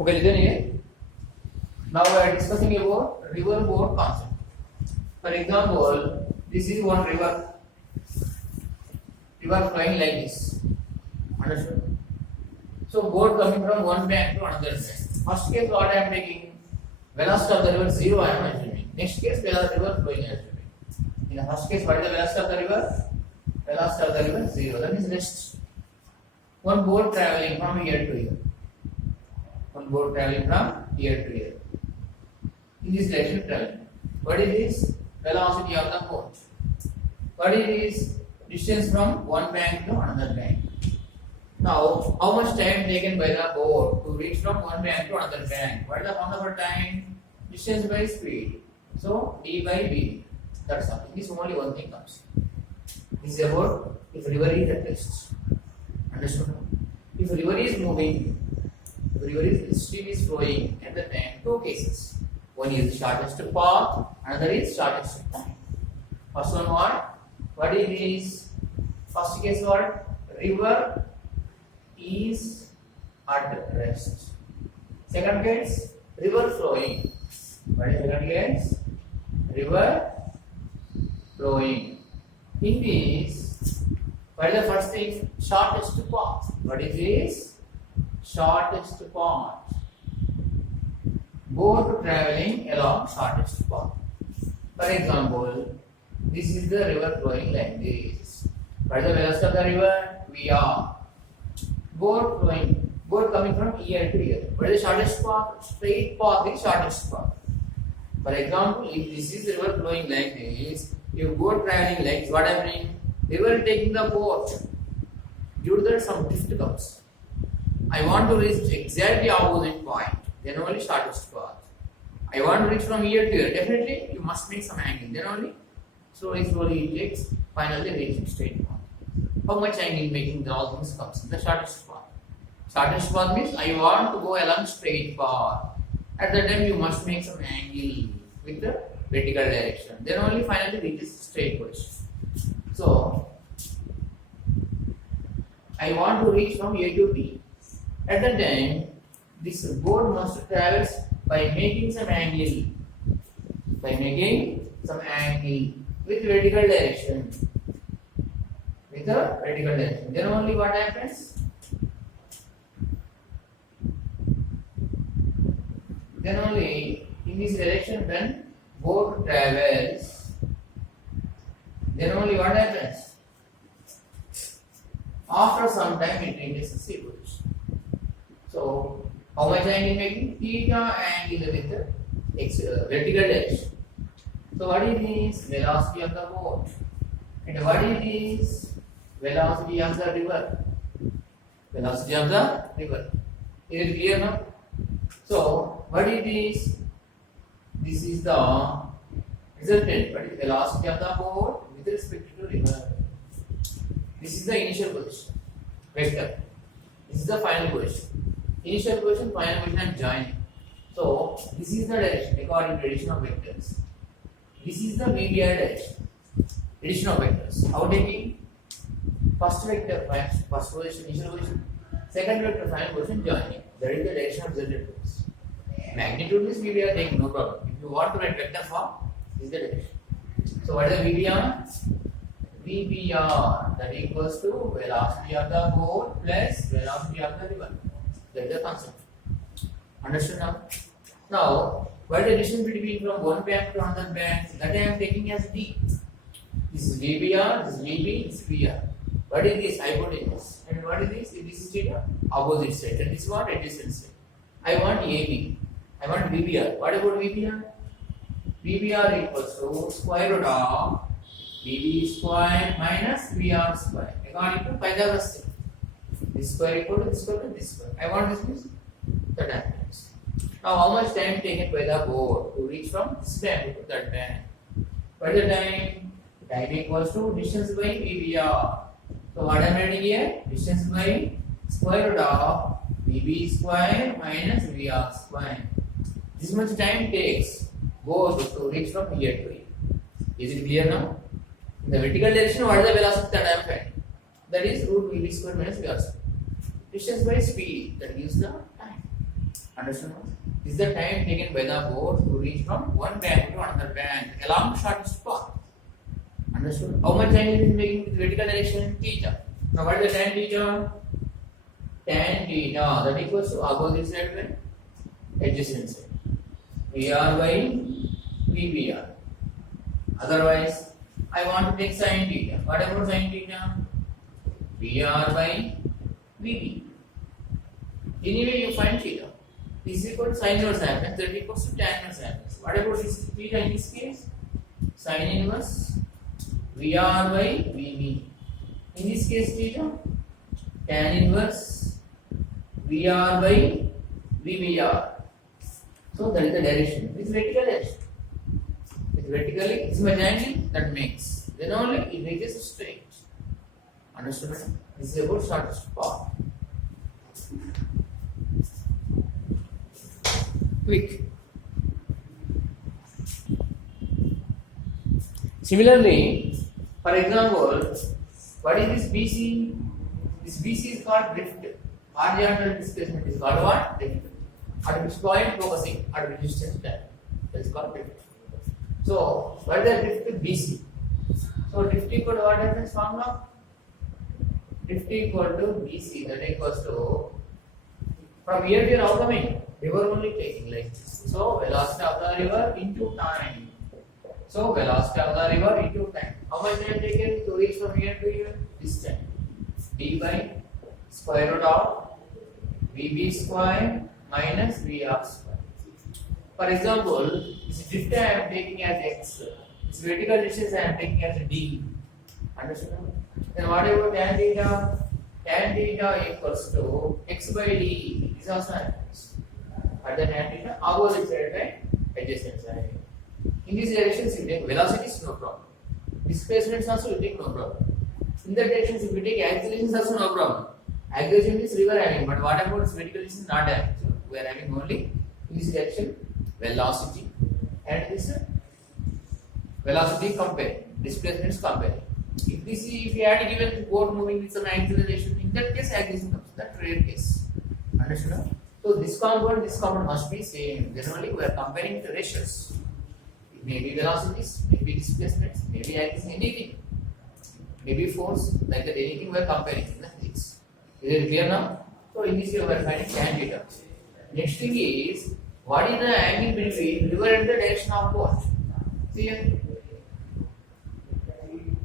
Okay, listen here. Now we are discussing about river boat concept. For example, this is one river flowing like this. Understood? So boat coming from one bank to another bank. First case what I am taking? Velocity of the river 0 I am assuming. Next case velocity of the river flowing I am assuming. In the first case what is the velocity of the river? Velocity of the river 0. That means rest. One boat traveling from here to here. One boat traveling from here to here. In this direction traveling. What is this? Velocity of the boat. What is this? Distance from one bank to another bank. Now, how much time taken by the boat to reach from one bank to another bank? What is the formula for time? Distance by speed. So, d by v. That's something. This only one thing comes. This is about if river is at rest. Understood? If river is moving, stream is flowing at the time, two cases. One is shortest path, another is shortest time. First one what? What is this? First case what? River is at rest. Second case, river flowing. What is second case? River flowing. In this, what is the first thing? Shortest path. What is this? Shortest path. Boat traveling along shortest path. For example, this is the river flowing like this. What is the velocity of the river? VR. Boat flowing. Boat coming from here to here. What is the shortest path? Straight path is shortest path. For example, if this is the river flowing like this, if boat traveling like this, what happening? River taking the boat. Due to that some drift comes. I want to reach exactly opposite point. Then only shortest path. I want to reach from here to here. Definitely, you must make some angle. Then only slowly it takes. Finally, reaching straight path. How much angle making the all things comes? The shortest path. Shortest path means I want to go along straight path. At that time, you must make some angle with the vertical direction. Then only finally reaches straight position. So, I want to reach from A to B. At that time, this boat must travel by making some angle. By making some angle with vertical direction. With the vertical direction. Then only what happens? Then only in this direction when boat travels, then only what happens? After some time it reaches the sea position. So, how much angle making? Theta angle with the vertical direction. So, what is this? Velocity of the boat. And what is this? Velocity of the river. Velocity of the river. Is it clear now? So, what is this? This is the resultant. What is velocity of the boat with respect to river? This is the initial position. Vector. This is the final position. Initial position, final position, and joining. So, this is the direction according to addition of vectors. This is the VBR direction. Addition of vectors. How taking? First vector, first position, initial position. Second vector, final position, joining. That is the direction of resultant force. Magnitude is VBR, take no problem. If you want to write vector form, this is the direction. So, what is the VBR? VBR that equals to velocity of the boat plus velocity of the river. That is the concept. Understood now? Now, what is the distance between from one bank to another bank? That I am taking as D. This is VBR, this is VB, this is VR. What is this? Hypotenuse. And what is this? This is theta, opposite side. And this is what? Adjacent side. I want AB. I want VBR. What about VBR? VBR equals to square root of VB square minus VR square. According to Pythagoras theorem. This square equal to this square to this square. I want this means the dimensions. Now, how much time taken by the boat to reach from this bank to that bank? What is the time? Time equals to distance by VBR. So, what I am writing here? Distance by square root of VB square minus VR square. This much time takes boat to reach from here to here. Is it clear now? In the vertical direction, what is the velocity that I am finding? That is root VB square minus VR square. Distance by speed, that gives the time. Understand? This is the time taken by the boat to reach from one bank to another bank along the shortest path. Understood? How much time it is making with vertical direction? Theta. Now what is the tan theta? Tan theta that equals to opposite side by adjacent side. VR by VBR. Otherwise, I want to take sin theta. What about sin theta? VR by VB. Anyway, you find theta. This is equal to sin inverse happens, that equals to tan inverse happens. What about this theta in this case? Sin inverse VR by VB. In this case, theta, tan inverse VR by VBR. So that is the direction. This vertical direction. With vertically, it's my angle that makes. Then only it reaches straight. Understood? This is about shortest path. Quick. Similarly, for example, what is this BC? This BC is called drift. Horizontal displacement is called what? Drift. At which point focusing, at which distance time. That is called drift. So, what is the drift? BC. So, drift equal to what reference formula? Drift equal to BC, that equals to, from here to here, how coming? River only taking like this. So, velocity of the river into time. So, velocity of the river into time. How much time taken to reach from here to here? This time. D by square root of VB square minus VR square. For example, this drift I am taking as x. This vertical distance I am taking as d. Understand? Then what about tan theta? Tan theta equals to x by d. This also happens. At the tan theta, opposite side by adjacent side. In these directions, you take velocities, no problem. Displacements also you take no problem. In the directions, if you take accelerations also no problem. Acceleration means river having, but what about vertical distance? Not having. So we are having only in this direction velocity and this velocity comparing, displacements comparing. If you had given boat moving with some acceleration, in that case acceleration comes. That rare case. Understood? So this component must be same. Generally we are comparing the ratios. It may be velocities, maybe displacements, maybe acceleration, anything. Maybe force, like that anything we are comparing in the physics. Is it clear now? So in this way we are finding tan theta. Next thing is, what is the angle between river and the direction of boat? See here.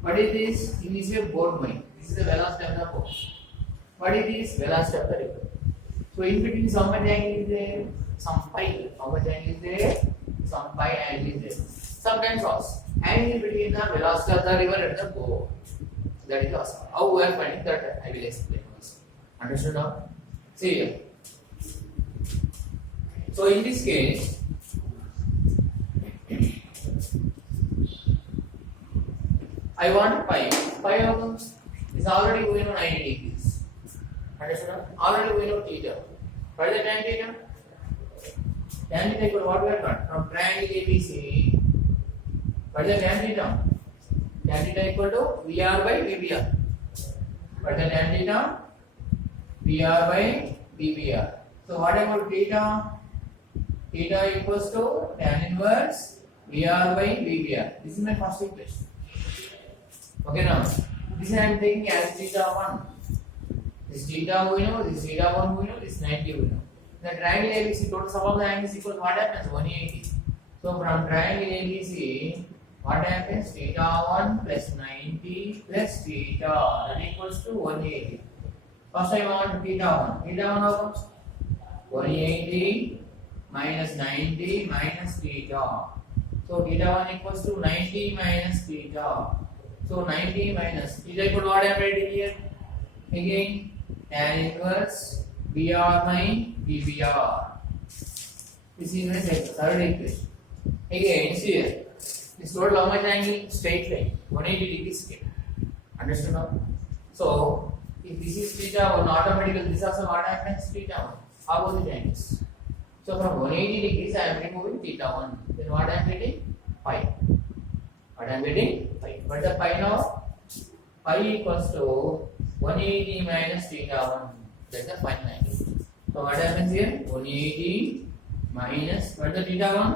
What is this? In this way boat moving. This is the velocity of the boat. What is this? Velocity of the river. So in between some much angle is there, some pi. How much angle is there? Some pi angle is there. Sometimes also angle between the velocity of the river and the boat. That is awesome. How we are finding that I will explain also. Understood now? See here. So in this case, I want pi. Pi is already we know 90 degrees. Understood? Already we know theta. What is the tan theta? Tan theta equal to what we have got? From triangle ABC. What is the tan theta? Tan theta equal to VR by VBR. What is the tan theta? VR by VBR. So what about theta? Theta equals to tan inverse VR by VBR. This is my first equation. Okay now, this I am taking as theta 1. This theta we know, this theta 1 we know, this 90 we know. The triangle ABC, total sum of the angles equals what happens? 180. So from triangle ABC, what happens? Theta 1 plus 90 plus theta, that equals to 180. First I want theta 1. Theta 1 how comes? 180 minus 90 minus theta. So theta 1 equals to 90 minus theta. So 90 minus theta equal to what I am writing here? Again, tan inverse VR by VBR. This is my third equation. Again, see here. This total how much angle? Straight line. 180 degrees scale. Understood now? So, if this is theta 1, automatically this also what happens? Theta 1. Opposite angles. So, from 180 degrees I am removing theta 1. Then what I am getting? Pi. What I am getting? Pi. What is the pi now? Pi equals to 180 minus theta 1. That is the final angle. So what happens here? 180 minus, what is the theta 1?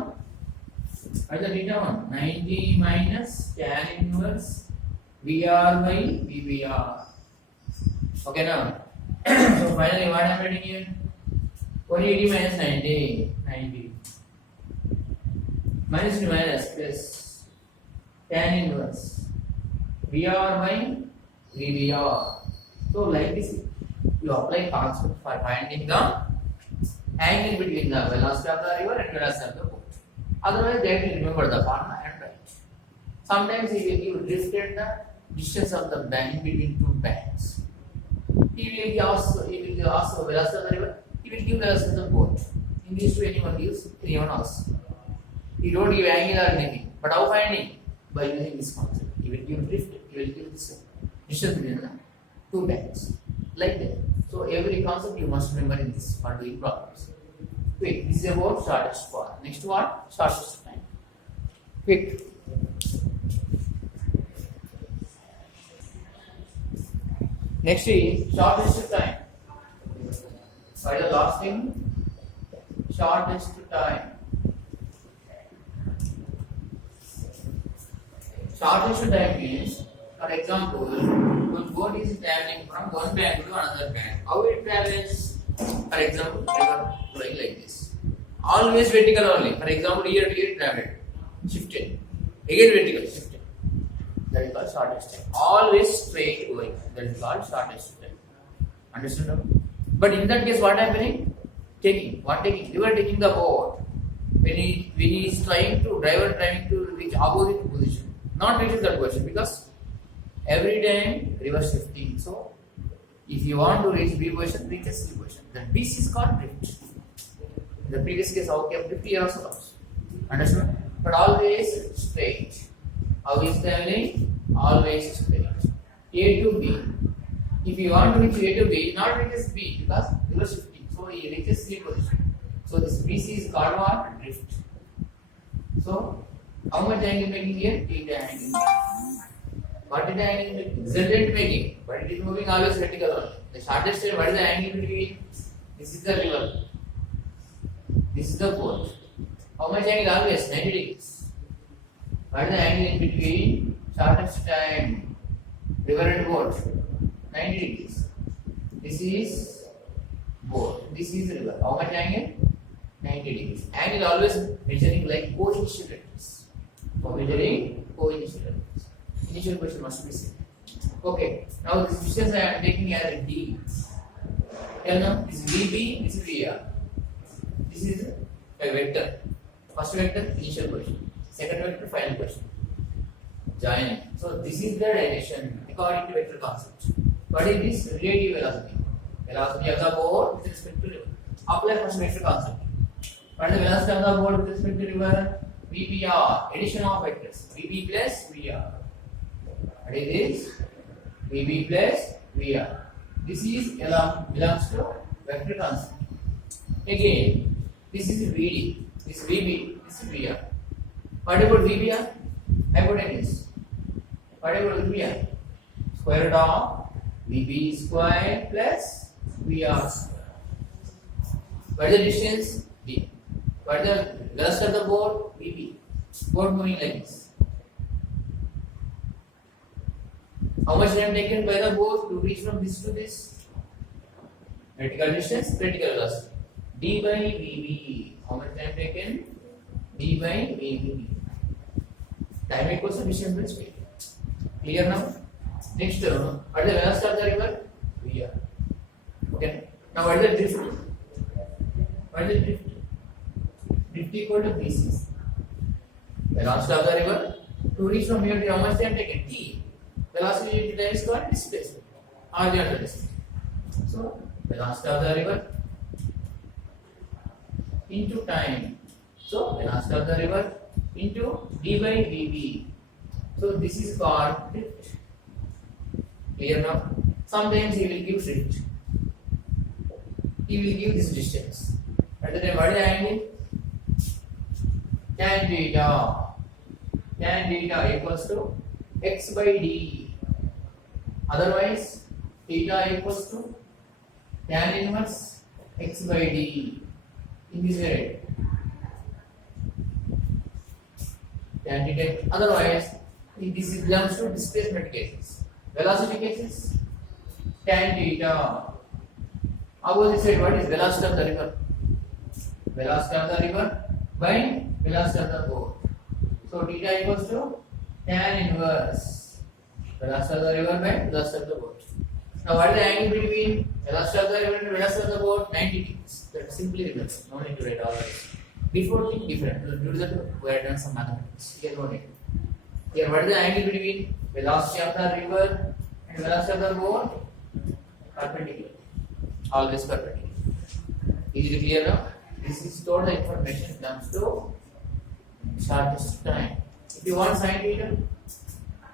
What is the theta 1? 90 minus tan inverse VR by VBR. Okay now. So finally what I am writing here? 180 minus 90. 90. Minus to minus plus tan inverse VR by VBR. So like this, you apply concept for finding the angle between the velocity of the river and velocity of the boat. Otherwise, they will remember the formula and write. Sometimes he will give drift and the distance of the bank between two banks. He will ask the velocity of the river. He will give velocity of the boat. In these two, anyone gives, anyone asks. He don't give angle or anything. But how finding? By using this concept. He will give drift. He will give this distance between the two banks. Like that. So every concept you must remember in this for doing problems. Quick. This is about shortest path. Next one, shortest time. Quick. Next is shortest time. What is the last thing? Shortest time. Shortest time means, for example, one boat is traveling from one bank to another bank. How it travels? For example, river flowing like this. Always vertical only. For example, here to here traveled, shifted. Again vertical, shifted. That is called shortest time. Always straight going. That is called shortest time. Understand? But in that case, what happening? Taking. What taking? You are taking the boat. When he is trying to trying to reach opposite position. Not reach that position because every time reverse shifting. So if you want to reach B position, reaches C position. Then this is called drift. In the previous case, how came drift here also comes. Understand? But always straight. How is traveling? Always straight. A to B. If you want to reach A to B, not reaches B because reverse shifting. So he reaches C position. So this BC is called what? Drift. So how much angle making here? Theta angle. What is the angle making? Resultant making, but it is moving always vertical only. The shortest time, what is the angle between? This is the river. This is the boat. How much angle? Always 90 degrees. What is the angle in between? Shortest time, river and boat. 90 degrees. This is boat. This is river. How much angle? 90 degrees. Angle always measuring like co-initial directors. For measuring co-initial directors. Initial position must be same. Okay. Now this distance I am taking as D. Tell now this is VB, this is VR. This is a vector. First vector initial position. Second vector final position. Joining. So this is the direction according to vector concept. What is this? Relative velocity. Velocity of the boat with respect to river. Apply first vector concept. What is the velocity of the boat with respect to river? VBR. Addition of vectors. VB plus VR. What is this? VB plus VR. This is belongs to vector concept. Again, this is VD. This VB. This is VR. What about VBR? Hypotenuse. What about VBR? Square root of VB square plus VR square. What is the distance? D. What is the velocity of the boat? VB. Boat moving like this. How much time taken by the boat to reach from this to this? Vertical distance, vertical velocity. D by VB. How much time taken? D by VB. Time equals to distance by speed. Clear now? Next, what is the velocity of the river? VR. Okay. Now what is the drift? What is the drift? Drift equal to BC. Velocity of the river. To reach from here to how much time taken? T. Velocity into time is called displacement. Horizontal distance. So velocity of the river into time. So velocity of the river into d by dv. So this is called drift. Clear now? Sometimes he will give drift. He will give this distance. At the time, what is the angle? Tan theta. Tan theta equals to x by d. Otherwise, theta equals to tan inverse x by d in this way. Tan theta. Otherwise, this is belongs to displacement cases. Velocity cases, tan theta. Opposite side, what is velocity of the river? Velocity of the river by velocity of the boat. So theta equals to tan inverse velocity of the river by velocity of the boat. Now what is the angle between velocity of the river and velocity of the boat? 90 degrees. That simply remember. No need to write all this. Before thing different. Due to that we have done some mathematics. Here no need. Here what is the angle between velocity of the river and velocity of the boat? Perpendicular. Always perpendicular. Is it clear now? This is total information comes to shortest time. If you want sin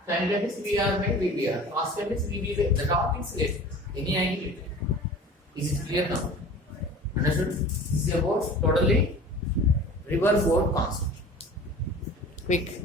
theta is VR by VBR. Cos theta is VB by the top is less. Any angle. Is it clear now? Understood? This is about totally river boat concept. Quick.